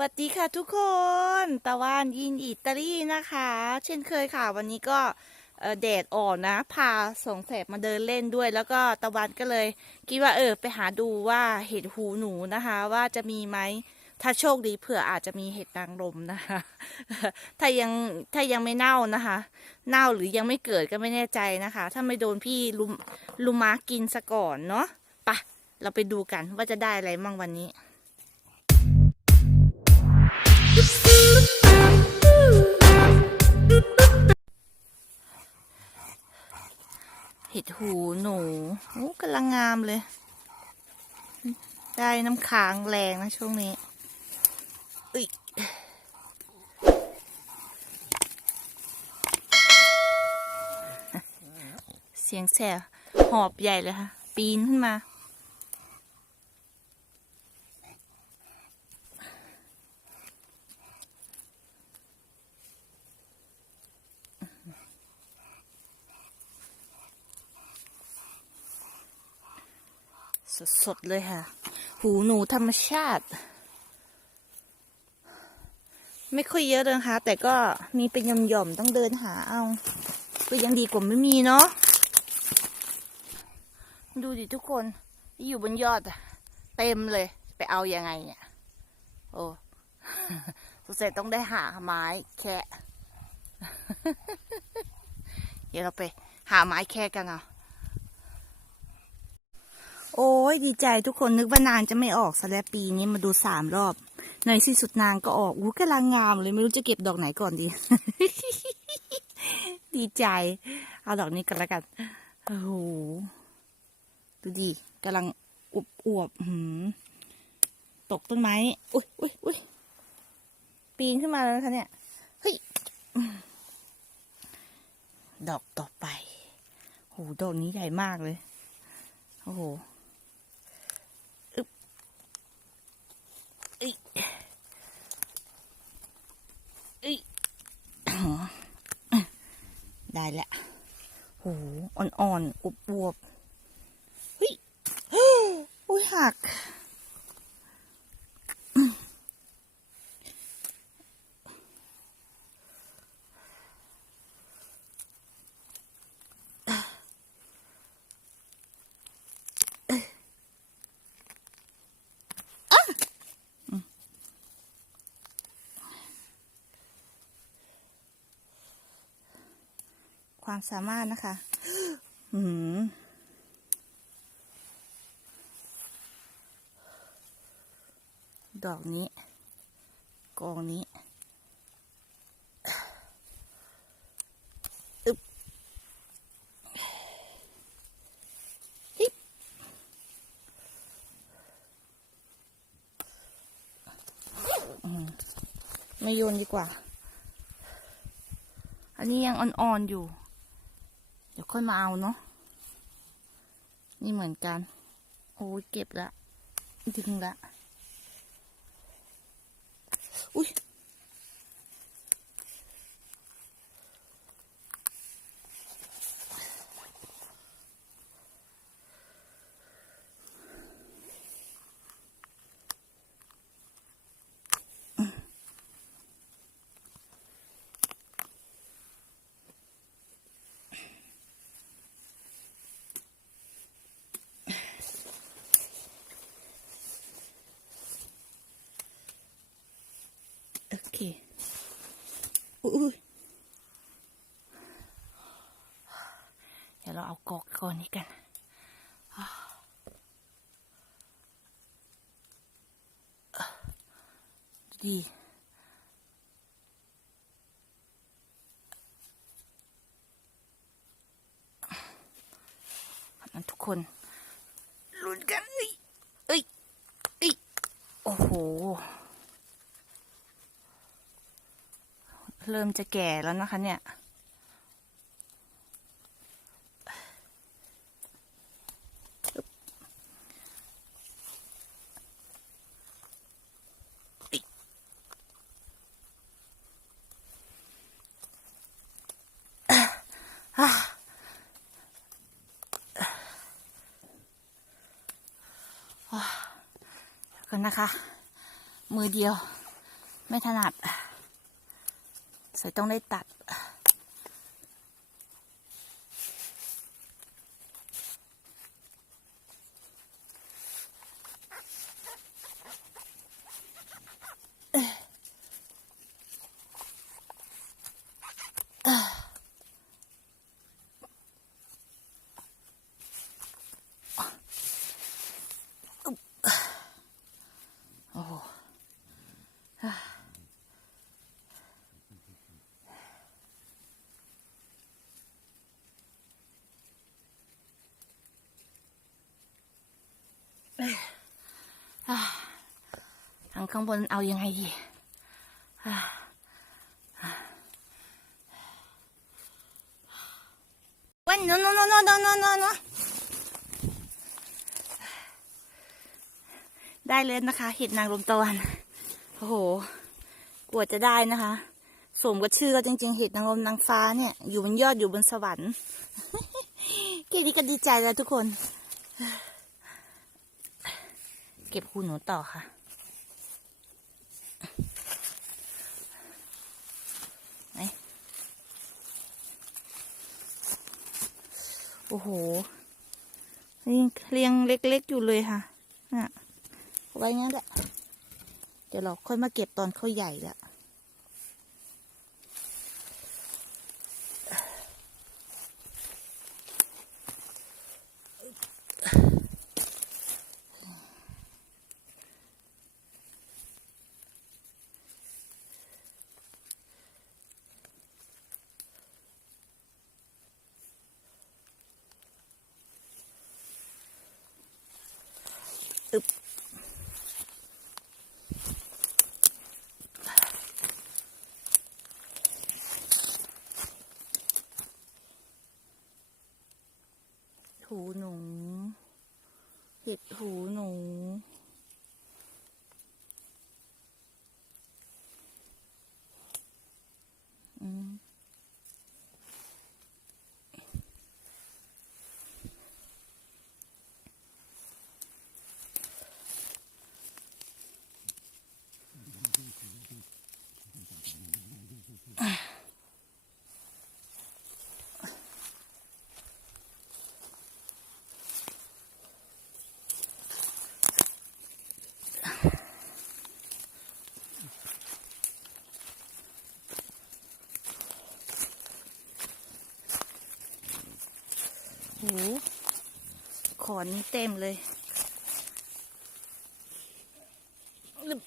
สวัสดีค่ะทุกคนตะวันยินอิตาลีนะคะ เช่นเคยค่ะ วันนี้ก็แดดอ่อนนะ พาสองแสบมาเดินเล่นด้วย แล้วก็ตะวันก็เลย คิดว่าเออไปหาดูว่าเห็ดหูหนูนะคะ ว่าจะมีไหมถ้าโชคดีเผื่ออาจจะมีเห็ดนางรมนะคะ ถ้ายังถ้ายังไม่เน่านะคะ เน่าหรือยังไม่เกิดก็ไม่แน่ใจนะคะ ถ้าไม่โดนพี่ลุมลุมมากินซะก่อนเนาะปะเราไปดูกันว่าจะได้อะไรมั่งวันนี้ เห็ดหูหนูโอ้กำลังงามเลย ได้น้ำค้างแรงนะช่วงนี้อุ้ยเสียงแสบหอบใหญ่เลยค่ะ ปีนขึ้นมา ส ดๆเลยค่ะ หูหนูธรรมชาติ ไม่ค่อยเยอะเลยนะคะแต่ก็มีเป็นหย่อมๆต้องเดินหาเอา ก็ยังดีกว่าไม่มีเนาะ ดูดิทุกคน อยู่บนยอดอะเต็มเลย ไปเอายังไงเนี่ย โอ้สงสัยต้องได้หาไม้แค่เดี๋ยวเราไปหาไม้แค่กันเอา โอ้ยดีใจทุกคนนึกว่านางจะไม่ออกซะแล้วปีนี้มาดูสามรอบในที่สุดนางก็ออกอู้กำลังงามเลยไม่รู้จะเก็บดอกไหนก่อนดี ดีใจ เอาดอกนี้กันล้วกันโอ้โหดูดีกำลังอวบอวบหืมตกต้นไม้อุ้ยอุ้ยอุ้ยปีนขึ้นมาแล้วนะคะเนี่ยเฮ้ยดอกต่อไปโหดอกนี้ใหญ่มากเลย โอ้โห อึ๊บ อึ๊ยอึ๊ยได้แล้วโหอ่อนๆอวบๆเฮ้ยอุ้ยหัก ความสามารถนะคะ อืมดอกนี้ กองนี้อึบฮิปไม่โยนดีกว่า อันนี้ยังอ่อนๆอยู่ ค่อยมาเอาเนาะ นี่เหมือนกัน โอ้ยเก็บละ ดึงละ อุ้ยเดี๋ยวเราเอากอกก่อนนี้กันอ่าดูดีนั้นทุกคนลุ้นกัน เอ้ย เอ้ย เอ้ย โอ้โห เริ่มจะแก่แล้วนะคะเนี่ย กันนะคะ มือเดียวไม่ถนัด ใส่ต้องได้ตัด ทางข้างบนเอายังไงดีวันนนนนนนนนได้เลยนะคะ เห็ดนางลมตะวัน โอ้โหกว่าจะได้นะคะ สมกับชื่อก็จริง ๆ เห็ดนางลมนางฟ้าเนี่ย อยู่บนยอดอยู่บนสวรรค์แค่นี้ก็ดีใจแล้วทุกคน เก็บคูหนูต่อค่ะไหนโอ้โหเรียงเรียงเล็กๆอยู่เลยค่ะน่ะไว้งั้นแหละ เดี๋ยวเราค่อยมาเก็บตอนเขาใหญ่ละอึบ หูหนู เห็ดหูหนู อืม โหขอนนี้เต็มเลยอึ๊บ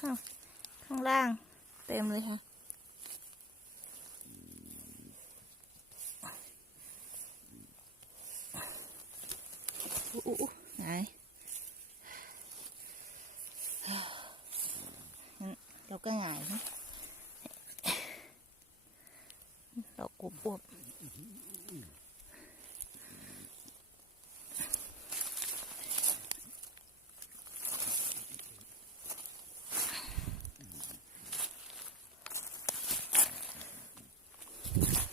ข้างข้างล่างเต็มเลยค่ะ you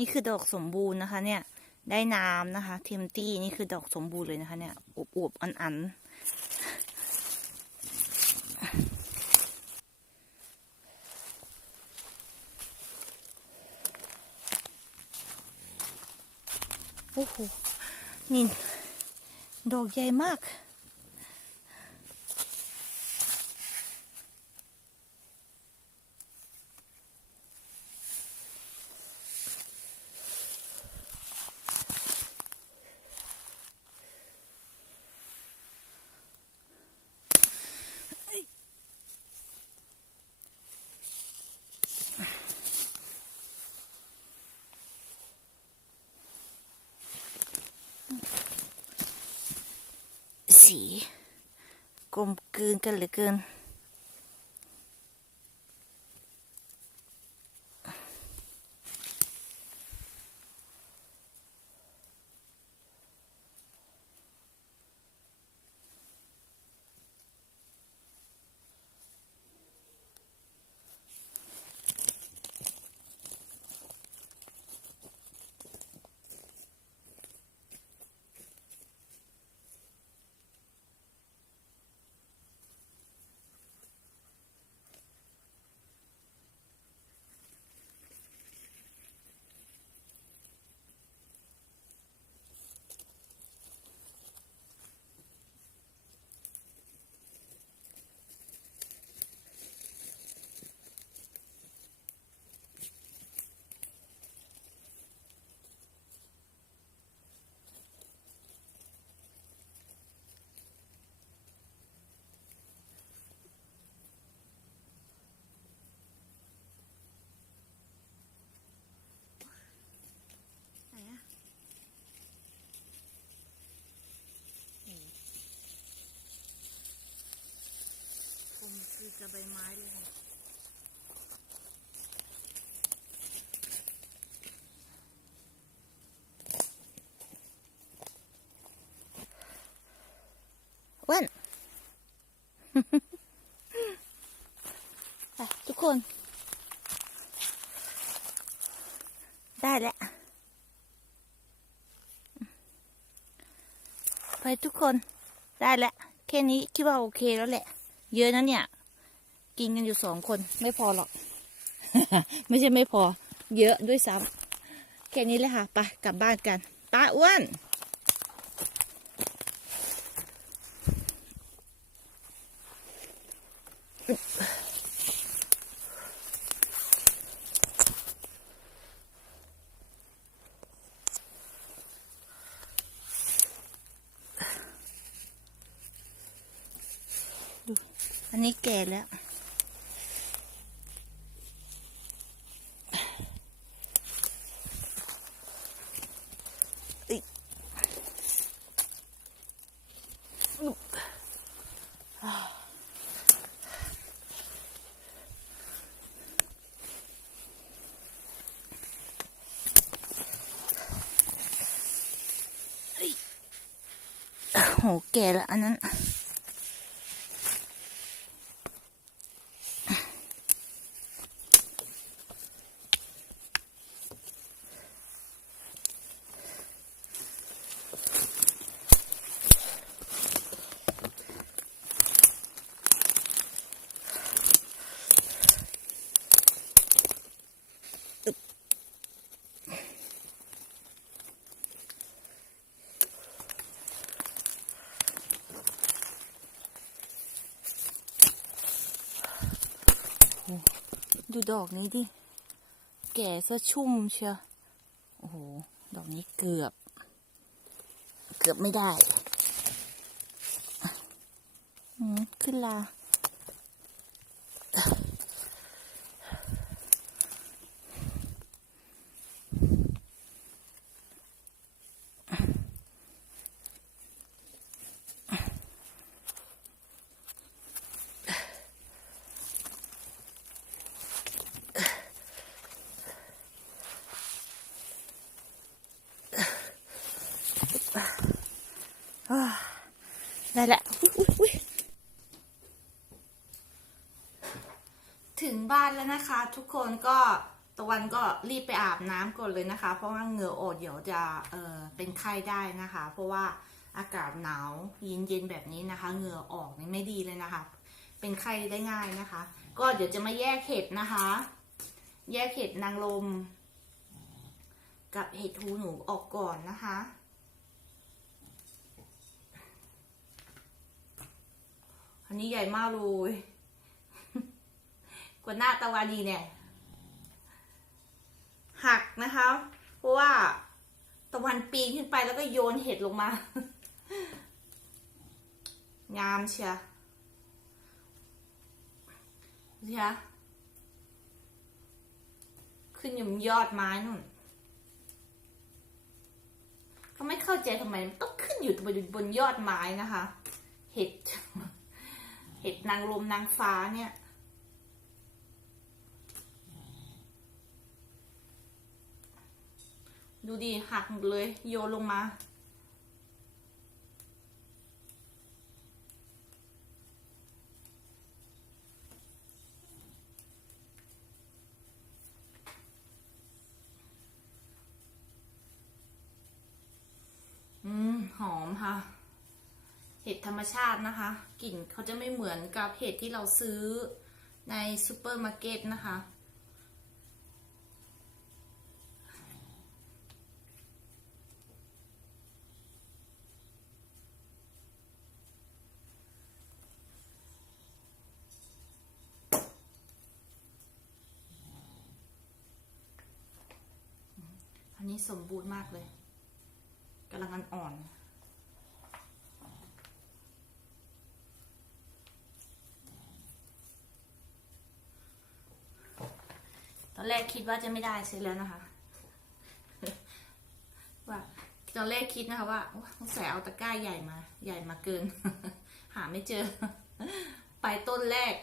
นี่คือดอกสมบูรณ์นะคะ เนี่ย ได้น้ำนะคะ เทมตี้นี่คือดอกสมบูรณ์เลยนะคะ เนี่ยอวบๆอันๆโอ้โหนี่ดอกใหญ่มาก สี กลมกลืนกันเหลือเกินไหน ใบไม้เลยค่ะอ้วันทุกคน ได้แล้ว ไปทุกคน ได้แล้ว แค่นี้คิดว่าโอเคแล้วแหละ เยอะนะเนี่ย กินกันอยู่สองคน ไม่พอหรอก ไม่ใช่ไม่พอ เยอะด้วยซ้ำแค่นี้เลยค่ะ ไปกลับบ้านกันป้าอ้วนอันนี้แก่แล้ว อิ๊ยอุ๊บอ่าอิ๊ย โหแก่ละอันนั้น ดูดอกนี้ดิ แก่ซะชุ่มเชียวโอ้โห ดอกนี้เกือบ เกือบไม่ได้อืมขึ้นลา ได้ละถึงบ้านแล้วนะคะ ทุกคนก็ตะวันก็รีบไปอาบน้ำก่อนเลยนะคะ เพราะว่าเหงื่อออกเดี๋ยวจะเออเป็นไข้ได้นะคะ เพราะว่าอากาศหนาวเย็นๆแบบนี้นะคะ เหงื่อออกนี่ไม่ดีเลยนะคะ เป็นไข้ได้ง่ายนะคะ ก็เดี๋ยวจะมาแยกเห็ดนะคะ แยกเห็ดนางลม กับเห็ดหูหนูออกก่อนนะคะ อันนี้ใหญ่มากเลยกว่าหน้าตะวันดีเนี่ยหักนะคะ เพราะว่าตะวันปีนขึ้นไปแล้วก็โยนเห็ดลงมา งามเชียเชียขึ้นอยู่บนยอดไม้นู่นเขาไม่เข้าใจทำไมต้องขึ้นอยู่บนยอดไม้นะคะ เห็ด เห็ดนางลมนางฟ้าเนี่ย ดูดีหักหมดเลยโยนลงมา อืม หอมค่ะ เห็ดธรร มชาตินะคะ กลิ่นเขาจะไม่เหมือนกับเห็ดที่เราซื้อในซูเปอร์มาร์เก็ตนะคะ อันนี้สมบูรณ์มากเลยกำลังอ่อนๆ อนแรกคิดว่าจะไม่ได้เสร็จแล้วนะคะ ว่าตอนแรกคิดนะคะว่าต้องใส่เอาตะกร้าใหญ่มา ใหญ่มาเกิน หาไม่เจอ ไปต้นแรก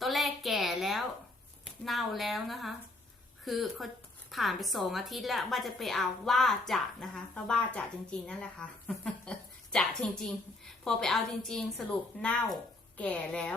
ต้นแรกแก่แล้ว เน่าแล้วนะคะ คือเขาผ่านไปสองอาทิตย์แล้วว่าจะไปเอาว่าจะนะคะก็ว่าจะจริง ๆ นั่นแหละค่ะจะจริง ๆ พอไปเอาจริง ๆ สรุปเน่าแก่แล้ว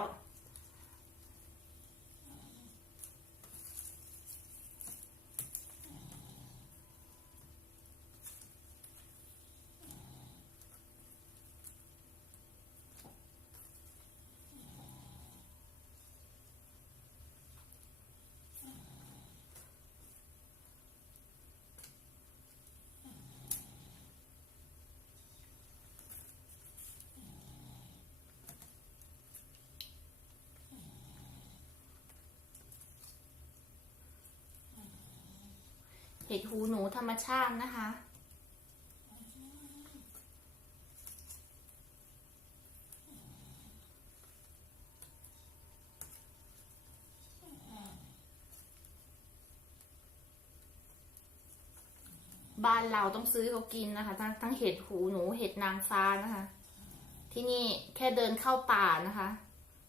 เห็ดหูหนูธรรมชาตินะคะ บ้านเราต้องซื้อเขากินนะคะ ทั้งทั้งเห็ดหูหนูเห็ดนางฟ้านะคะ ที่นี่แค่เดินเข้าป่านะคะ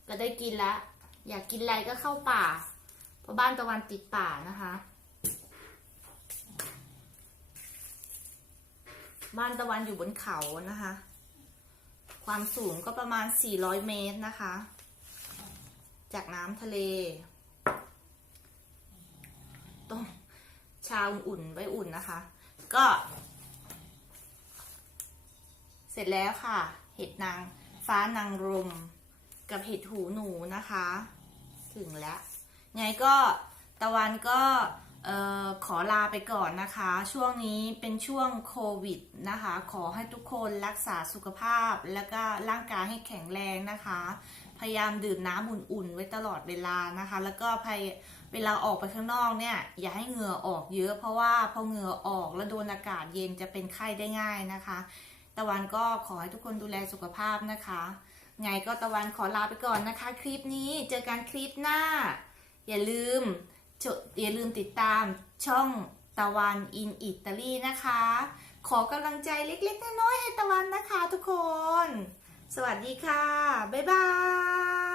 ก็ได้กินแล้วอยากกินอะไรก็เข้าป่า เพราะบ้านตะวันติดป่านะคะ บ้านตะวันอยู่บนเขานะคะ ความสูงก็ประมาณ 400 เมตรนะคะ จากน้ำทะเลต้องชาอุ่นไว้อุ่นนะคะ ก็ เสร็จแล้วค่ะ เห็ดนางฟ้านางรม กับเห็ดหูหนูนะคะ ถึงแล้ว ไงก็ตะวันก็ ออขอลาไปก่อนนะคะ ช่วงนี้เป็นช่วงโควิดนะคะ ขอให้ทุกคนรักษาสุขภาพ แล้วก็ร่างกายให้แข็งแรงนะคะ พยายามดื่มน้ำอุ่นๆไว้ตลอดเวลานะคะ แล้วก็พยเวลาออกไปข้างนอกเนี่ย อย่าให้เหงื่อออกเยอะ เพราะว่าพอเหงื่อออกแล้วโดนอากาศเย็นจะเป็นไข้ได้ง่ายนะคะตะวันก็ขอให้ทุกคนดูแลสุขภาพนะคะ ไงก็ตะวันขอลาไปก่อนนะคะ คลิปนี้เจอกันคลิปหน้า อย่าลืม อย่าลืมติดตามช่องตะวันอินอิตาลีนะคะ ขอกำลังใจเล็กๆน้อยๆให้ตะวันนะคะทุกคน สวัสดีค่ะ บ๊ายบาย